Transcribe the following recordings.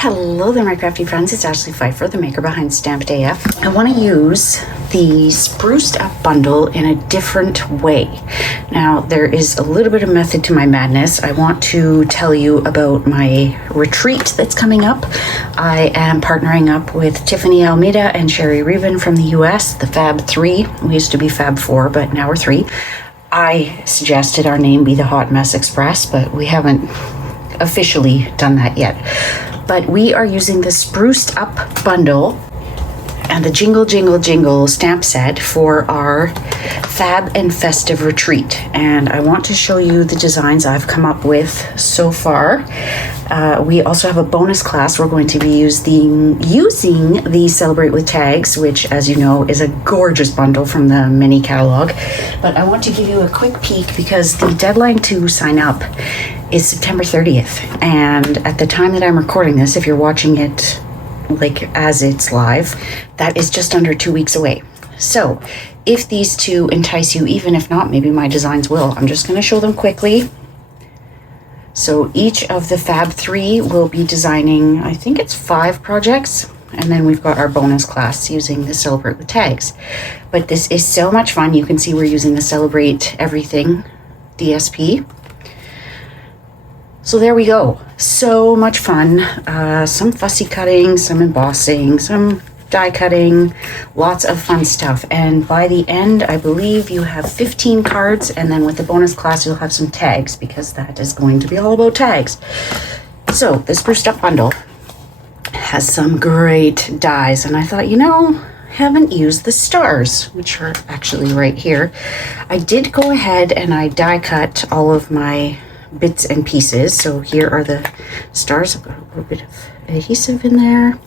Hello there, my crafty friends. It's Ashley Pfeiffer, the maker behind Stamped AF. I want to use the Spruced Up bundle in a different way. Now, there is a little bit of method to my madness. I want to tell you about my retreat that's coming up. I am partnering up with Tiffany Almeida and Sherry Rubin from the US, the Fab 3. We used to be Fab 4, but now we're 3. I suggested our name be the Hot Mess Express, but we haven't officially done that yet. But we are using the Spruced Up bundle and the Jingle Jingle Jingle stamp set for our Fab and Festive retreat. And I want to show you the designs I've come up with so far. We also have a bonus class. We're going to be using the Celebrate with Tags, which, as you know, is a gorgeous bundle from the mini catalog. But I want to give you a quick peek because the deadline to sign up is September 30th. And at the time that I'm recording this, if you're watching it like as it's live, that is just under 2 weeks away. So if these two entice you, even if not, maybe my designs will. I'm just going to show them quickly. So each of the Fab 3 will be designing, I think it's 5 projects. And then we've got our bonus class using the Celebrate with Tags. But this is so much fun. You can see we're using the Celebrate Everything DSP. So there we go. So much fun. Some fussy cutting, some embossing, some die cutting, lots of fun stuff. And by the end, I believe you have 15 cards, and then with the bonus class, you'll have some tags because that is going to be all about tags. So the Spruced Up bundle has some great dies, and I thought, haven't used the stars, which are actually right here. I did go ahead and I die cut all of my bits and pieces. So here are the stars. I've got a little bit of adhesive in there.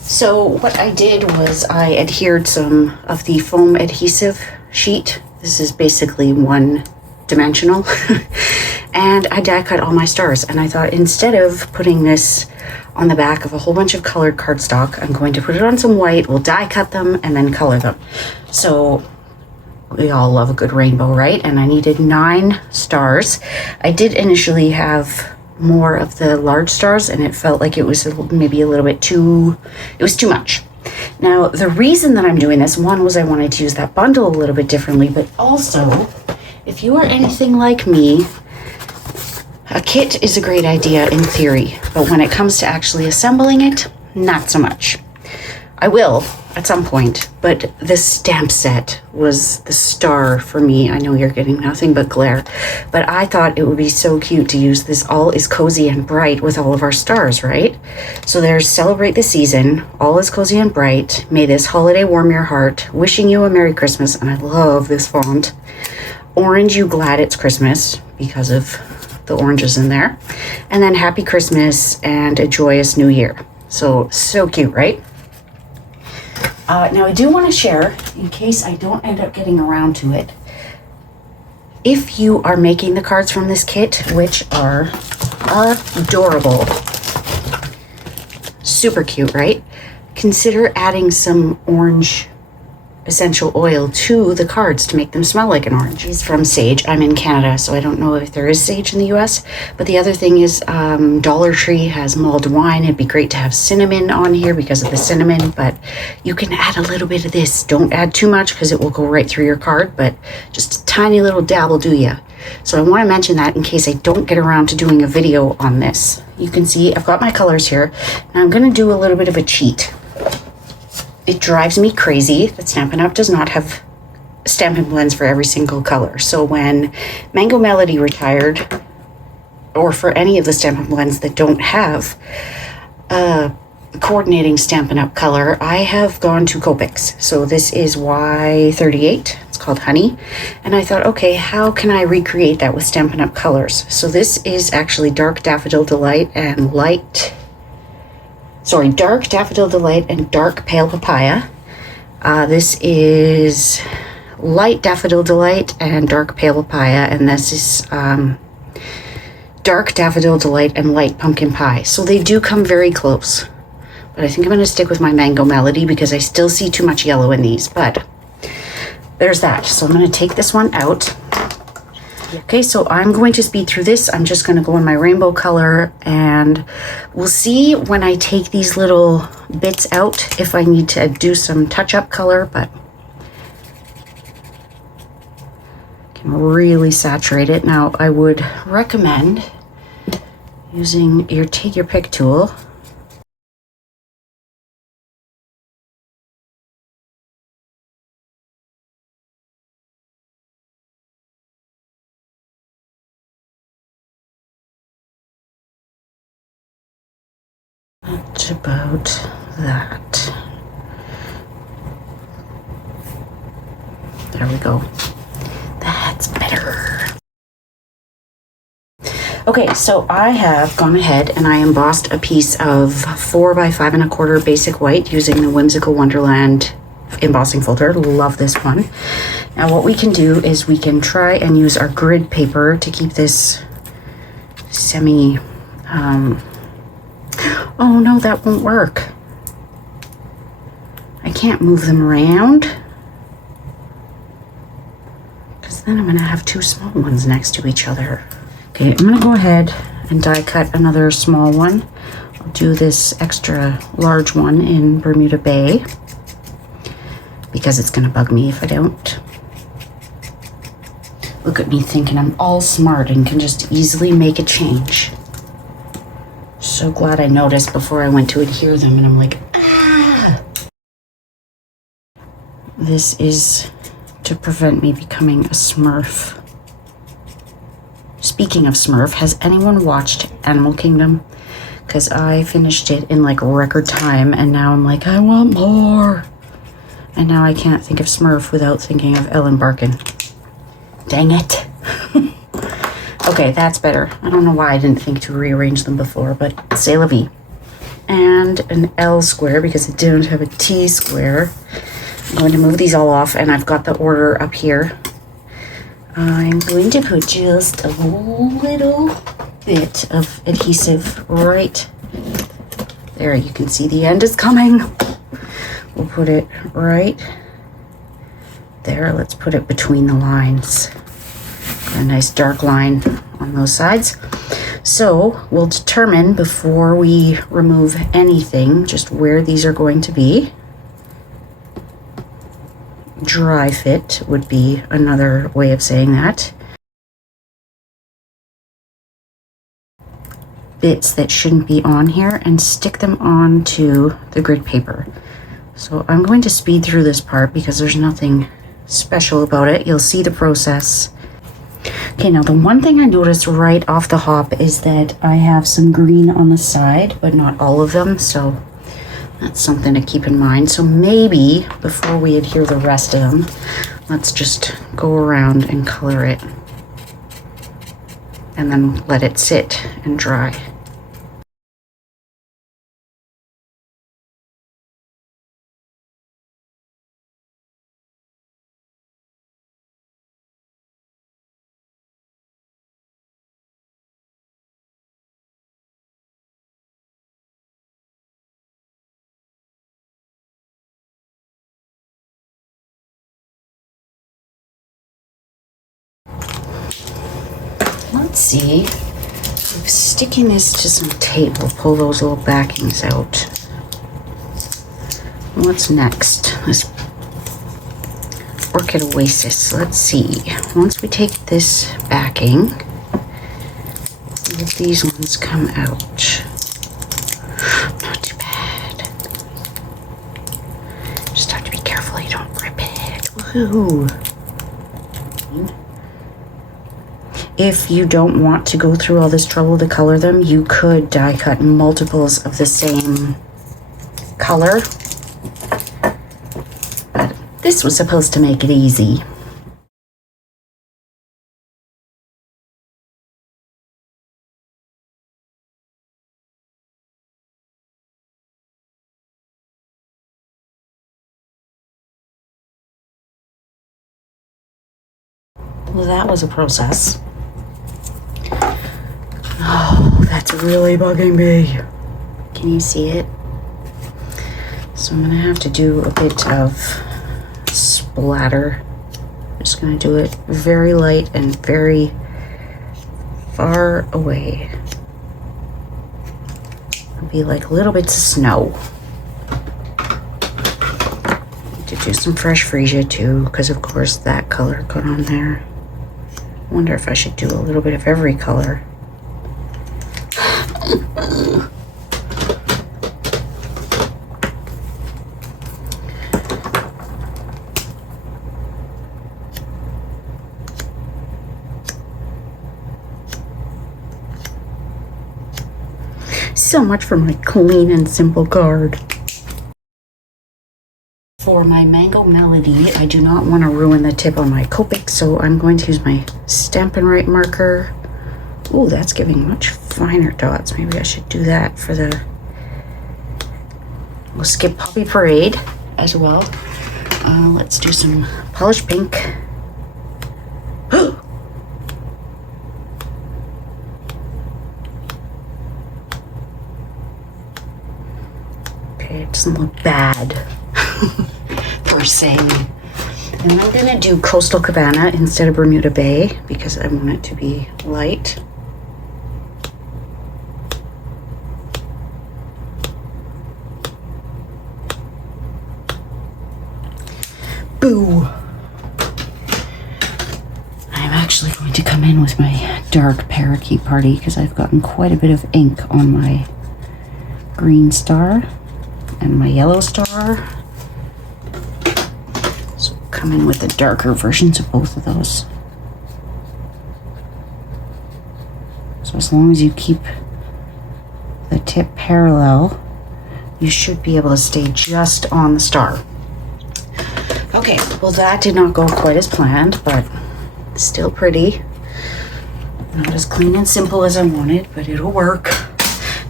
So what I did was I adhered some of the foam adhesive sheet. This is basically one dimensional. And I die cut all my stars. And I thought instead of putting this on the back of a whole bunch of colored cardstock, I'm going to put it on some white, we'll die cut them and then color them. So we all love a good rainbow, right? And I needed 9 stars. I did initially have more of the large stars and it felt like it was maybe a little bit too much. Now, the reason that I'm doing this, one was I wanted to use that bundle a little bit differently, but also, if you are anything like me, a kit is a great idea in theory, but when it comes to actually assembling it, not so much. I will at some point, but the stamp set was the star for me. I know you're getting nothing but glare, but I thought it would be so cute to use this all is cozy and bright with all of our stars, right? So there's Celebrate the Season, all is cozy and bright, may this holiday warm your heart, wishing you a Merry Christmas, and I love this font. Orange, you glad it's Christmas, because of the oranges in there. And then Happy Christmas and a joyous New Year. So cute, right? Now I do want to share, in case I don't end up getting around to it, if you are making the cards from this kit, which are adorable, super cute, right? Consider adding some orange essential oil to the cards to make them smell like an orange. It's from Sage. I'm in Canada, so I don't know if there is sage in the US. But the other thing is Dollar Tree has mulled wine. It'd be great to have cinnamon on here because of the cinnamon, but you can add a little bit of this. Don't add too much because it will go right through your card, but just a tiny little dab will do ya. So I want to mention that in case I don't get around to doing a video on this. You can see I've got my colors here. Now I'm going to do a little bit of a cheat. It drives me crazy that Stampin' Up! Does not have Stampin' Blends for every single color. So when Mango Melody retired, or for any of the Stampin' Blends that don't have coordinating Stampin' Up! Color, I have gone to Copics. So this is Y38. It's called Honey. And I thought, okay, how can I recreate that with Stampin' Up! Colors? So this is actually Dark Daffodil Delight and Dark Daffodil Delight and Dark Pale Papaya. This is Light Daffodil Delight and Dark Pale Papaya, and this is Dark Daffodil Delight and Light Pumpkin Pie. So they do come very close, but I think I'm going to stick with my Mango Melody because I still see too much yellow in these, but there's that. So I'm going to take this one out. Okay, so I'm going to speed through this. I'm just going to go in my rainbow color, and we'll see when I take these little bits out if I need to do some touch-up color, but I can really saturate it. Now, I would recommend using your take your pick tool. About that. There we go. That's better. Okay, so I have gone ahead and I embossed a piece of 4 by 5 1/4 basic white using the Whimsical Wonderland embossing folder. Love this one. Now what we can do is we can try and use our grid paper to keep this semi oh no, that won't work. I can't move them around because then I'm going to have 2 small ones next to each other. Okay, I'm going to go ahead and die cut another small one. I'll do this extra large one in Bermuda Bay because it's going to bug me if I don't. Look at me thinking I'm all smart and can just easily make a change. So glad I noticed before I went to adhere them, and I'm like, ah! This is to prevent me becoming a Smurf. Speaking of Smurf, has anyone watched Animal Kingdom? Because I finished it in like record time, and now I'm like, I want more. And now I can't think of Smurf without thinking of Ellen Barkin. Dang it. Okay, that's better. I don't know why I didn't think to rearrange them before, but c'est la vie. And an L square because it didn't have a T square. I'm going to move these all off, and I've got the order up here. I'm going to put just a little bit of adhesive right there. You can see the end is coming. We'll put it right there. Let's put it between the lines. A nice dark line on those sides. So we'll determine before we remove anything just where these are going to be. Dry fit would be another way of saying that. Bits that shouldn't be on here and stick them onto the grid paper. So I'm going to speed through this part because there's nothing special about it. You'll see the process. Okay, now the one thing I noticed right off the hop is that I have some green on the side, but not all of them, so that's something to keep in mind. So maybe before we adhere the rest of them, let's just go around and color it and then let it sit and dry. Let's see, if sticking this to some tape will pull those little backings out. What's next? This Orchid Oasis. Let's see. Once we take this backing, will these ones come out? Not too bad. Just have to be careful you don't rip it. Woohoo! If you don't want to go through all this trouble to color them, you could die cut multiples of the same color. But this was supposed to make it easy. Well, that was a process. Oh, that's really bugging me. Can you see it? So I'm gonna have to do a bit of splatter Just going to do it very light and very far away. It'll be like little bits of snow. Need to do some fresh freesia too, because of course that color got on there. I wonder if I should do a little bit of every color. So much for my clean and simple card. For my Mango Melody, I do not want to ruin the tip on my Copic, so I'm going to use my Stampin' Up marker. Ooh, that's giving much finer dots. Maybe I should do that for the... We'll skip Poppy Parade as well. Let's do some polished pink. Okay, it doesn't look bad per se. And I'm gonna do Coastal Cabana instead of Bermuda Bay because I want it to be light. Boo! I'm actually going to come in with my dark parakeet party because I've gotten quite a bit of ink on my green star and my yellow star. So come in with the darker versions of both of those. So as long as you keep the tip parallel, you should be able to stay just on the star. Okay, well that did not go quite as planned, but still pretty. Not as clean and simple as I wanted, but it'll work.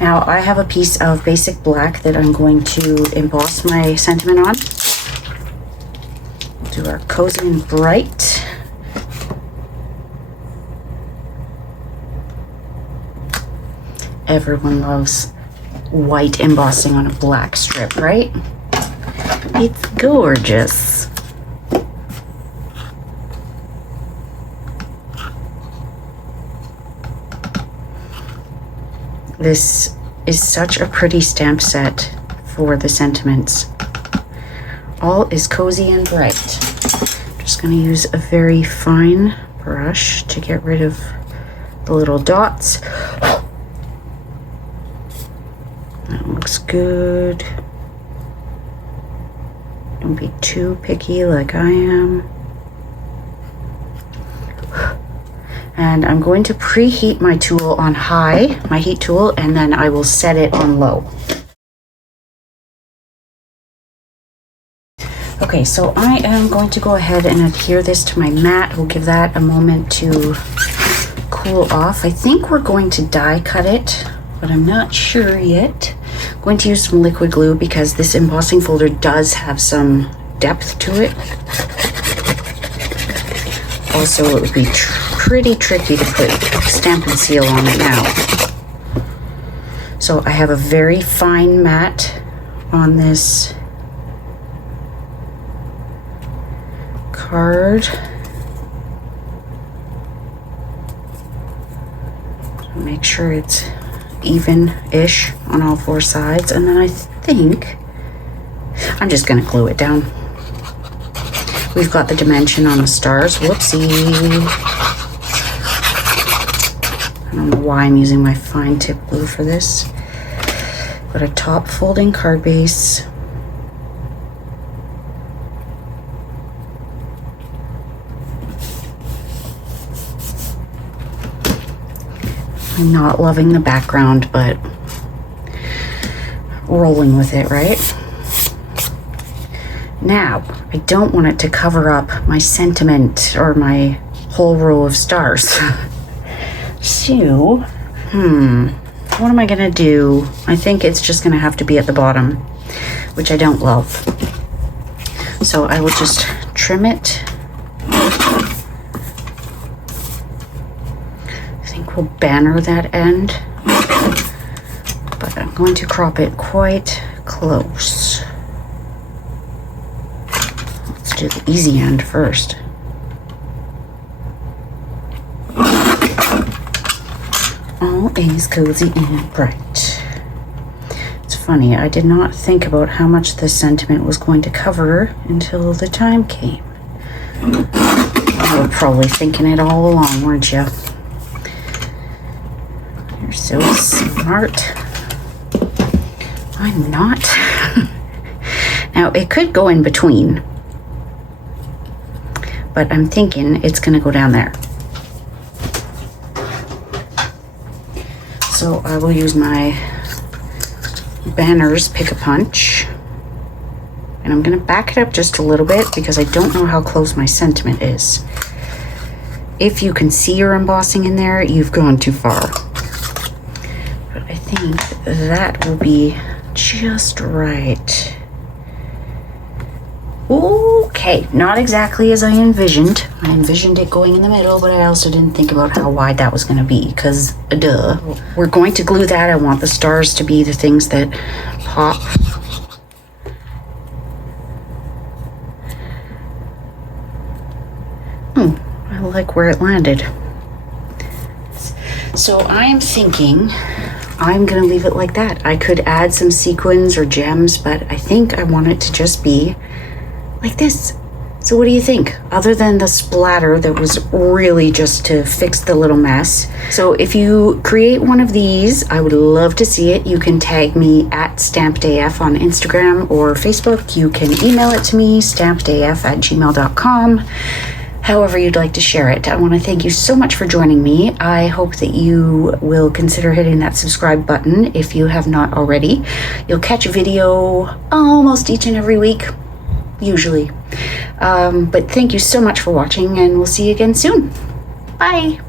Now I have a piece of basic black that I'm going to emboss my sentiment on. We'll do our Cozy and Bright. Everyone loves white embossing on a black strip, right? It's gorgeous. This is such a pretty stamp set for the sentiments. All is cozy and bright. I'm just going to use a very fine brush to get rid of the little dots. That looks good. Don't be too picky like I am. And I'm going to preheat my tool on high, my heat tool, and then I will set it on low. Okay, so I am going to go ahead and adhere this to my mat. We'll give that a moment to cool off. I think we're going to die cut it, but I'm not sure yet. I'm going to use some liquid glue because this embossing folder does have some depth to it. Also, it would be pretty tricky to put Stampin' Seal on it now. So I have a very fine mat on this card. Make sure it's even-ish on all four sides, and then I think I'm just going to glue it down. We've got the dimension on the stars. Whoopsie. I don't know why I'm using my fine tip glue for this. Got a top folding card base. I'm not loving the background, but rolling with it, right? Now, I don't want it to cover up my sentiment or my whole row of stars. So, what am I gonna do? I think it's just gonna have to be at the bottom, which I don't love. So I will just trim it. I think we'll banner that end, but I'm going to crop it quite close. Let's do the easy end first. All is cozy and bright. It's funny, I did not think about how much this sentiment was going to cover until the time came. You were probably thinking it all along, weren't you? You're so smart. I'm not. Now, it could go in between, but I'm thinking it's going to go down there. So I will use my Banners Pick-a-Punch, and I'm going to back it up just a little bit because I don't know how close my sentiment is. If you can see your embossing in there, you've gone too far. But I think that will be just right. Okay, not exactly as I envisioned. I envisioned it going in the middle, but I also didn't think about how wide that was going to be, because duh. We're going to glue that. I want the stars to be the things that pop. I like where it landed. So I'm thinking I'm going to leave it like that. I could add some sequins or gems, but I think I want it to just be like this. So what do you think? Other than the splatter that was really just to fix the little mess. So if you create one of these, I would love to see it. You can tag me at StampedAF on Instagram or Facebook. You can email it to me, stampedaf@gmail.com. However you'd like to share it. I want to thank you so much for joining me. I hope that you will consider hitting that subscribe button if you have not already. You'll catch a video almost each and every week, usually. But thank you so much for watching, and we'll see you again soon. Bye.